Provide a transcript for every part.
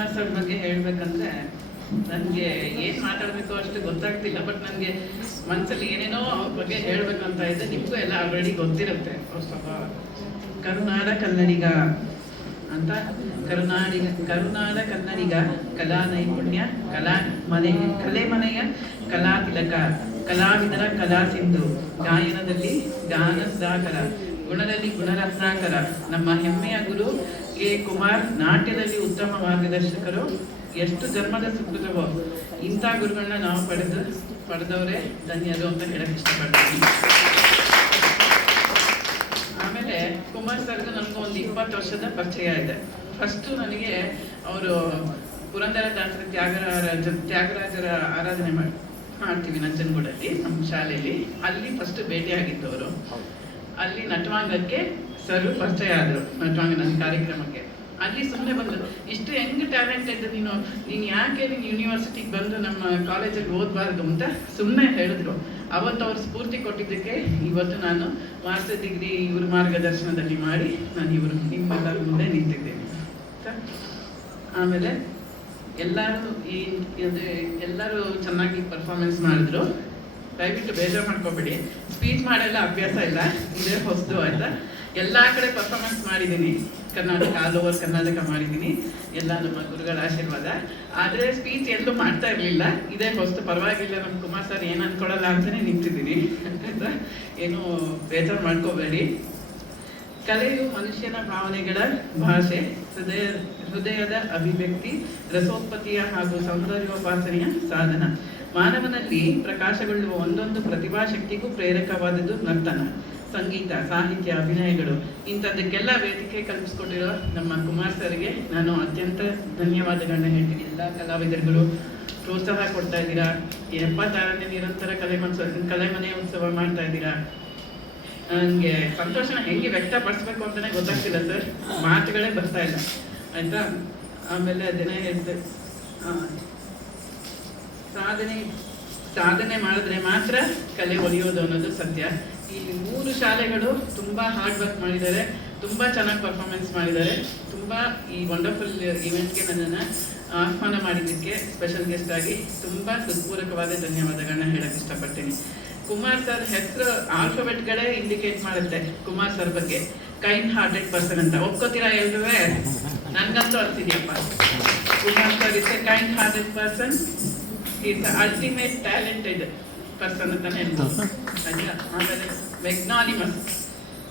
Kumar sir ಬಗ್ಗೆ ಹೇಳಬೇಕಂದ್ರೆ ನನಗೆ ಏನು ಮಾತಾಡಬೇಕು ಅಷ್ಟು ಗೊತ್ತಾಗ್ತಿಲ್ಲ. ಬಟ್ ನನಗೆ ಮನಸ್ಸಲ್ಲಿ ಏನೇನೋ ಅವ್ರ ಬಗ್ಗೆ ಹೇಳಬೇಕಂತ ಇದೆ. ನಿಮಗೂ ಎಲ್ಲ ಆಲ್ರೆಡಿ ಗೊತ್ತಿರುತ್ತೆ. ಅವ್ರು ಸ್ವಲ್ಪ ಕರುನಾಡ ಕನ್ನಡಿಗ ಅಂತ, ಕರುನಾಡ ಕನ್ನಡಿಗ, ಕಲಾ ನೈಪುಣ್ಯ, ಕಲೆ ಮನೆಯ ಕಲಾ ತಿಲಕ, ಕಲಾವಿದರ ಕಲಾ ಸಿಂಧು, ಗಾಯನದಲ್ಲಿ ಗಾನ ಸುಧಾಕರ, ಗುಣದಲ್ಲಿ ಗುಣರತ್ನಾಕರ, ನಮ್ಮ ಹೆಮ್ಮೆಯ ಗುರು ಕೆ ಕುಮಾರ್, ನಾಟ್ಯದಲ್ಲಿ ಉತ್ತಮ ಮಾರ್ಗದರ್ಶಕರು. ಎಷ್ಟು ಜನ್ಮದ ಸುಕೃತವೋ ಇಂಥ ಗುರುಗಳನ್ನ ನಾವು ಪಡೆದವರೇ ಧನ್ಯರು ಅಂತ ಹೇಳಕ್ ಇಷ್ಟಪಡ್ತೀನಿ. ಆಮೇಲೆ ಕುಮಾರ್ ಸರ್ಗೂ ನನಗೂ ಒಂದು 20 ವರ್ಷದ ಪರಿಚಯ ಇದೆ. ಫಸ್ಟು ನನಗೆ ಅವರು ಪುರಂದರದಾಸರ ತ್ಯಾಗರಾಜರ ಆರಾಧನೆ ಮಾಡ್ತೀವಿ ನಂಜನಗೂಡಲ್ಲಿ, ನಮ್ಮ ಶಾಲೆಯಲ್ಲಿ. ಅಲ್ಲಿ ಫಸ್ಟ್ ಭೇಟಿಯಾಗಿದ್ದವರು. ಅಲ್ಲಿ ನಟವಾಂಗಕ್ಕೆ ಸರ್ ಪರಿಚಯ ಆದರು, ನಟವಾಂಗನ ಕಾರ್ಯಕ್ರಮಕ್ಕೆ. ಅಲ್ಲಿ ಸುಮ್ಮನೆ ಬಂದರು, ಇಷ್ಟು ಹೆಂಗ್ ಟ್ಯಾಲೆಂಟೆಡ್ ನೀನು ಯಾಕೆ ನೀನು ಯೂನಿವರ್ಸಿಟಿಗೆ ಬಂದು ನಮ್ಮ ಕಾಲೇಜಲ್ಲಿ ಓದಬಾರ್ದು ಅಂತ ಸುಮ್ಮನೆ ಹೇಳಿದ್ರು. ಅವತ್ತು ಅವ್ರು ಸ್ಫೂರ್ತಿ ಕೊಟ್ಟಿದ್ದಕ್ಕೆ ಇವತ್ತು ನಾನು ಮಾಸ್ಟರ್ ಡಿಗ್ರಿ ಇವ್ರ ಮಾರ್ಗದರ್ಶನದಲ್ಲಿ ಮಾಡಿ ನಾನು ನಿಮ್ಮೆಲ್ಲರ ಮುಂದೆ ನಿಂತಿದ್ದೇನೆ. ಆಮೇಲೆ ಎಲ್ಲರೂ ಚೆನ್ನಾಗಿ ಪರ್ಫಾರ್ಮೆನ್ಸ್ ಮಾಡಿದ್ರು. ದಯವಿಟ್ಟು ಬೇಜಾರು ಮಾಡ್ಕೋಬೇಡಿ, ಸ್ಪೀಚ್ ಮಾಡೆಲ್ಲ ಅಭ್ಯಾಸ ಇಲ್ಲ, ಇದೇ ಹೊಸದು ಆಯ್ತಾ. ಎಲ್ಲ ಕಡೆ ಪರ್ಫಾರ್ಮೆನ್ಸ್ ಮಾಡಿದ್ದೀನಿ, ಕರ್ನಾಟಕ, ಆಲ್ ಓವರ್ ಕರ್ನಾಟಕ ಮಾಡಿದ್ದೀನಿ, ಎಲ್ಲ ನಮ್ಮ ಗುರುಗಳ ಆಶೀರ್ವಾದ. ಆದರೆ ಸ್ಪೀಚ್ ಎಲ್ಲೂ ಮಾಡ್ತಾ ಇರಲಿಲ್ಲ, ಇದೇ ಹೊಸ್ತು. ಪರವಾಗಿಲ್ಲ, ನಮ್ಮ ಕುಮಾರ್ ಸರ್ ಏನು ಅಂದ್ಕೊಳ್ಳಲ್ಲ ಅಂತಲೇ ನಿಂತಿದ್ದೀನಿ ಆಯ್ತಾ. ಏನು ಬೇಜಾರು ಮಾಡ್ಕೋಬೇಡಿ. ಕಲೆಯು ಮನುಷ್ಯನ ಭಾವನೆಗಳ ಭಾಷೆ, ಹೃದಯದ ಅಭಿವ್ಯಕ್ತಿ, ರಸೋತ್ಪತ್ತಿಯ ಹಾಗೂ ಸೌಂದರ್ಯೋಪಾಸನೆಯ ಸಾಧನ. ಮಾನವನಲ್ಲಿ ಪ್ರಕಾಶಗೊಳ್ಳುವ ಒಂದೊಂದು ಪ್ರತಿಭಾಶಕ್ತಿಗೂ ಪ್ರೇರಕವಾದದ್ದು ನರ್ತನ, ಸಂಗೀತ, ಸಾಹಿತ್ಯ, ಅಭಿನಯಗಳು. ಇಂಥದ್ದಕ್ಕೆಲ್ಲ ವೇದಿಕೆ ಕಲ್ಪಿಸ್ಕೊಟ್ಟಿರೋ ನಮ್ಮ ಕುಮಾರ್ ಸರ್ಗೆ ನಾನು ಅತ್ಯಂತ ಧನ್ಯವಾದಗಳನ್ನ ಹೇಳ್ತೀನಿ. ಎಲ್ಲ ಕಲಾವಿದರುಗಳು ಪ್ರೋತ್ಸಾಹ ಕೊಡ್ತಾ ಇದ್ದೀರಾ. 76ನೇ ನಿರಂತರ ಕಲೆಮನೆ ಉತ್ಸವ ಮಾಡ್ತಾ ಇದ್ದೀರಾ. ನನಗೆ ಸಂತೋಷನ ಹೆಂಗೆ ವ್ಯಕ್ತಪಡಿಸ್ಬೇಕು ಅಂತಲೇ ಗೊತ್ತಾಗ್ತಿಲ್ಲ ಸರ್, ಮಾತುಗಳೇ ಬರ್ತಾ ಇಲ್ಲ ಆಯ್ತಾ. ಆಮೇಲೆ ಅದನ್ನೇ ಹೇಳ್ತೆ, ಸಾಧನೆ ಮಾಡಿದ್ರೆ ಮಾತ್ರ ಕಲೆ ಒಲಿಯೋದು ಅನ್ನೋದು ಸತ್ಯ. ಇಲ್ಲಿ 3 ಶಾಲೆಗಳು ತುಂಬ ಹಾರ್ಡ್ ವರ್ಕ್ ಮಾಡಿದ್ದಾರೆ, ತುಂಬ ಚೆನ್ನಾಗಿ ಪರ್ಫಾರ್ಮೆನ್ಸ್ ಮಾಡಿದ್ದಾರೆ. ತುಂಬ ಈ ವಂಡರ್ಫುಲ್ ಇವೆಂಟ್ಗೆ ನನ್ನನ್ನು ಆಹ್ವಾನ ಮಾಡಿದ್ದಕ್ಕೆ ಸ್ಪೆಷಲ್ ಗೆಸ್ಟ್ ಆಗಿ ತುಂಬ ಹೃತ್ಪೂರ್ವಕವಾದ ಧನ್ಯವಾದಗಳನ್ನ ಹೇಳಕ್ಕೆ ಇಷ್ಟಪಡ್ತೀನಿ. ಕುಮಾರ್ ಸರ್ ಹೆಸರು ಆಲ್ಫಾಬೆಟ್ಗಳೇ ಇಂಡಿಕೇಟ್ ಮಾಡುತ್ತೆ ಕುಮಾರ್ ಸರ್ ಬಗ್ಗೆ. ಕೈಂಡ್ ಹಾರ್ಟೆಡ್ ಪರ್ಸನ್ ಅಂತ ಒಪ್ಕೋತೀರಾ ಎಲ್ರೂ? ನನ್ಗಂತೂ ಅರ್ತಿದ್ಯಪ್ಪ. Kumar sir is a kind hearted person, is ultimate talented person ಅಂತಾನೆ ಹೇಳ್ಬೋದು ಆಯ್ತಾ. ಆಮೇಲೆ ಮೆಗ್ನಾನಿಮಸ್,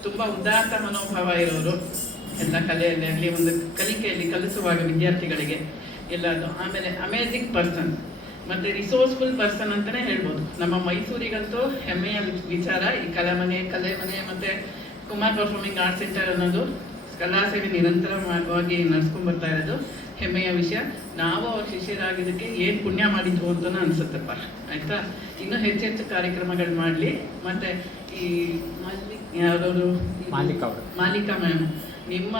ತುಂಬ ಉದಾತ್ತ ಮನೋಭಾವ ಇರೋರು. ಎಲ್ಲ ಕಲೆಯಲ್ಲಿ ಆಗಲಿ, ಒಂದು ಕಲಿಕೆಯಲ್ಲಿ ಕಲಿಸುವಾಗ ವಿದ್ಯಾರ್ಥಿಗಳಿಗೆ ಎಲ್ಲದು. ಆಮೇಲೆ ಅಮೇಝಿಂಗ್ ಪರ್ಸನ್ ಮತ್ತು ರಿಸೋರ್ಸ್ಫುಲ್ ಪರ್ಸನ್ ಅಂತಲೇ ಹೇಳ್ಬೋದು. ನಮ್ಮ ಮೈಸೂರಿಗಂತೂ ಹೆಮ್ಮೆಯ ವಿಚಾರ ಈ ಕಲೆ ಮನೆ ಮತ್ತು ಕುಮಾರ್ ಪರ್ಫಾರ್ಮಿಂಗ್ ಆರ್ಟ್ಸ್ ಸೆಂಟರ್ ಅನ್ನೋದು ಕಲಾ ಸೇವೆ ನಿರಂತರವಾಗಿ ನಡೆಸ್ಕೊಂಡ್ಬರ್ತಾ ಇರೋದು ಹೆಮ್ಮೆಯ ವಿಷಯ. ನಾವು ಅವ್ರ ಶಿಷ್ಯರಾಗಿದ್ದಕ್ಕೆ ಏನು ಪುಣ್ಯ ಮಾಡಿದ್ವು ಅಂತಲೂ ಅನಿಸುತ್ತಪ್ಪ ಆಯಿತಾ. ಇನ್ನೂ ಹೆಚ್ಚೆಚ್ಚು ಕಾರ್ಯಕ್ರಮಗಳು ಮಾಡಲಿ. ಮತ್ತು ಈ ಮಾಲಿಕಾ ಮ್ಯಾಮ್, ನಿಮ್ಮ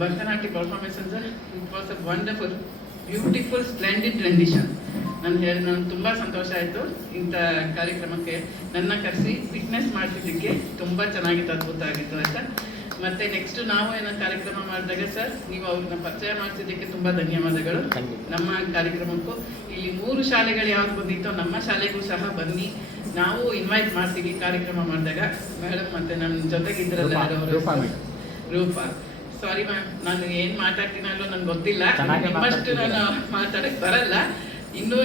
ಭರತನಾಟ್ಯ ಪರ್ಫಾರ್ಮೆನ್ಸ್ ಅಂದರೆ it was a wonderful, beautiful, splendid rendition. ನನಗೆ ತುಂಬ ಸಂತೋಷ ಆಯಿತು. ಇಂಥ ಕಾರ್ಯಕ್ರಮಕ್ಕೆ ನನ್ನ ಕರೆಸಿ ವಿಟ್ನೆಸ್ ಮಾಡ್ತಿದ್ದಕ್ಕೆ ತುಂಬ ಚೆನ್ನಾಗಿತ್ತು, ಅದ್ಭುತ ಆಗಿತ್ತು ಆಯಿತಾ. ಮತ್ತು ನೆಕ್ಸ್ಟು ನಾವು ಏನೋ ಕಾರ್ಯಕ್ರಮ ಮಾಡಿದಾಗ ಸರ್, ನೀವು ಅವ್ರನ್ನ ಪರಿಚಯ ಮಾಡಿಸಿದ್ದಕ್ಕೆ ತುಂಬ ಧನ್ಯವಾದಗಳು. ನಮ್ಮ ಕಾರ್ಯಕ್ರಮಕ್ಕೂ ಇಲ್ಲಿ 3 ಶಾಲೆಗಳು ಯಾವ್ದು ಬಂದಿತ್ತೋ ನಮ್ಮ ಶಾಲೆಗೂ ಸಹ ಬನ್ನಿ, ನಾವು ಇನ್ವೈಟ್ ಮಾಡ್ತೀವಿ ಕಾರ್ಯಕ್ರಮ ಮಾಡಿದಾಗ. ಮೇಡಮ್ ಮತ್ತು ನನ್ನ ಜೊತೆಗಿದ್ರಲ್ಲ ರೂಪಾ, ಸಾರಿ ಮ್ಯಾಮ್, ನಾನು ಏನು ಮಾತಾಡ್ತೀನಲ್ಲೋ ನನಗೆ ಗೊತ್ತಿಲ್ಲ, ನಿಮ್ಮಷ್ಟು ನಾನು ಮಾತಾಡಕ್ಕೆ ಬರಲ್ಲ, ಇನ್ನೂ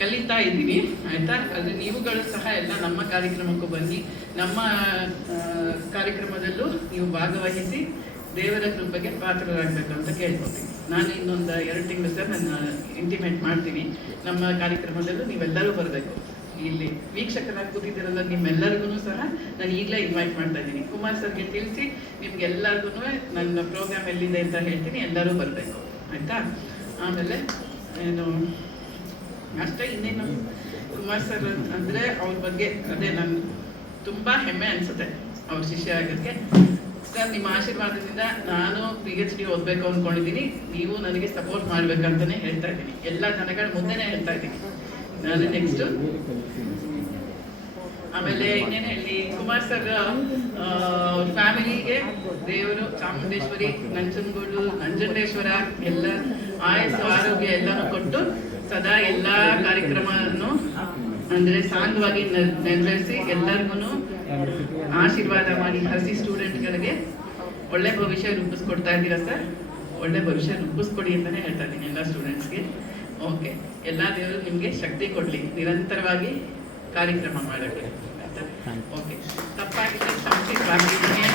ಕಲಿತಾ ಇದ್ದೀನಿ ಆಯಿತಾ. ಅದು ನೀವುಗಳು ಸಹ ಎಲ್ಲ ನಮ್ಮ ಕಾರ್ಯಕ್ರಮಕ್ಕೂ ಬನ್ನಿ, ನಮ್ಮ ಕಾರ್ಯಕ್ರಮದಲ್ಲೂ ನೀವು ಭಾಗವಹಿಸಿ ದೇವರ ಕೃಪೆಗೆ ಪಾತ್ರರಾಗಬೇಕು ಅಂತ ಕೇಳ್ಕೊತೀನಿ. ನಾನು ಇನ್ನೊಂದು 2 ತಿಂಗಳು ಸರ್ ನಾನು ಇಂಟಿಮೇಟ್ ಮಾಡ್ತೀನಿ. ನಮ್ಮ ಕಾರ್ಯಕ್ರಮದಲ್ಲೂ ನೀವೆಲ್ಲರೂ ಬರಬೇಕು. ಇಲ್ಲಿ ವೀಕ್ಷಕರಾಗಿ ಕೂತಿದ್ದೀರಲ್ಲ, ನಿಮ್ಮೆಲ್ಲರಿಗೂ ಸಹ ನಾನು ಈಗಲೇ ಇನ್ವೈಟ್ ಮಾಡ್ತಾ ಇದ್ದೀನಿ. ಕುಮಾರ್ ಸರ್ಗೆ ತಿಳಿಸಿ ನಿಮ್ಗೆಲ್ಲರಿಗೂ ನನ್ನ ಪ್ರೋಗ್ರಾಮ್ ಎಲ್ಲಿದೆ ಅಂತ ಹೇಳ್ತೀನಿ, ಎಲ್ಲರೂ ಬರಬೇಕು ಆಯಿತಾ. ಆಮೇಲೆ ಏನು ಅಷ್ಟೇ, ಇನ್ನೇನು ಕುಮಾರ್ ಸರ್ ಅಂದರೆ ಅವ್ರ ಬಗ್ಗೆ ಅದೇ ನಾನು ತುಂಬ ಹೆಮ್ಮೆ ಅನಿಸುತ್ತೆ ಅವ್ರ ಶಿಷ್ಯ ಆಗೋಕ್ಕೆ. ಸರ್ ನಿಮ್ಮ ಆಶೀರ್ವಾದದಿಂದ ನಾನು PhD ಓದಬೇಕು ಅಂದ್ಕೊಂಡಿದ್ದೀನಿ. ನೀವು ನನಗೆ ಸಪೋರ್ಟ್ ಮಾಡಬೇಕಂತಲೇ ಹೇಳ್ತಾ ಇದ್ದೀನಿ, ಎಲ್ಲ ಜನಗಳ ಮುಂದೆನೇ ಹೇಳ್ತಾ ಇದ್ದೀನಿ. ನಾನು ನೆಕ್ಸ್ಟು ಆಮೇಲೆ ಇನ್ನೇನು ಹೇಳಿ, ಕುಮಾರ್ ಸರ್ ಫ್ಯಾಮಿಲಿಗೆ ದೇವರು ಚಾಮುಂಡೇಶ್ವರಿ, ನಂಜನಗೂಡು, ನಂಜುಂಡೇಶ್ವರ ಎಲ್ಲ ಆಯಸ್ಸು ಆರೋಗ್ಯ ಎಲ್ಲನೂ ಕೊಟ್ಟು ಸದಾ ಎಲ್ಲ ಕಾರ್ಯಕ್ರಮವನ್ನು ಅಂದರೆ ಸಾಂಗವಾಗಿ ನೆರವೇರಿಸಿ ಎಲ್ಲರಿಗೂ ಆಶೀರ್ವಾದ ಮಾಡಿ ಹರಿಸಿ ಸ್ಟೂಡೆಂಟ್ಗಳಿಗೆ ಒಳ್ಳೆ ಭವಿಷ್ಯ ರೂಪಿಸ್ಕೊಡ್ತಾ ಇದ್ದೀರಾ ಸರ್. ಒಳ್ಳೆ ಭವಿಷ್ಯ ರೂಪಿಸ್ಕೊಡಿ ಅಂತಲೇ ಹೇಳ್ತಾ ಇದ್ದೀನಿ ಎಲ್ಲ ಸ್ಟೂಡೆಂಟ್ಸ್ಗೆ. ಓಕೆ, ಎಲ್ಲ ದೇವರು ನಿಮಗೆ ಶಕ್ತಿ ಕೊಡಲಿ ನಿರಂತರವಾಗಿ ಕಾರ್ಯಕ್ರಮ ಮಾಡೋಕ್ಕೆ. ಓಕೆ, ತಪ್ಪಾಗಿದ್ದರೆ ಕ್ಷಮಿಸಿ.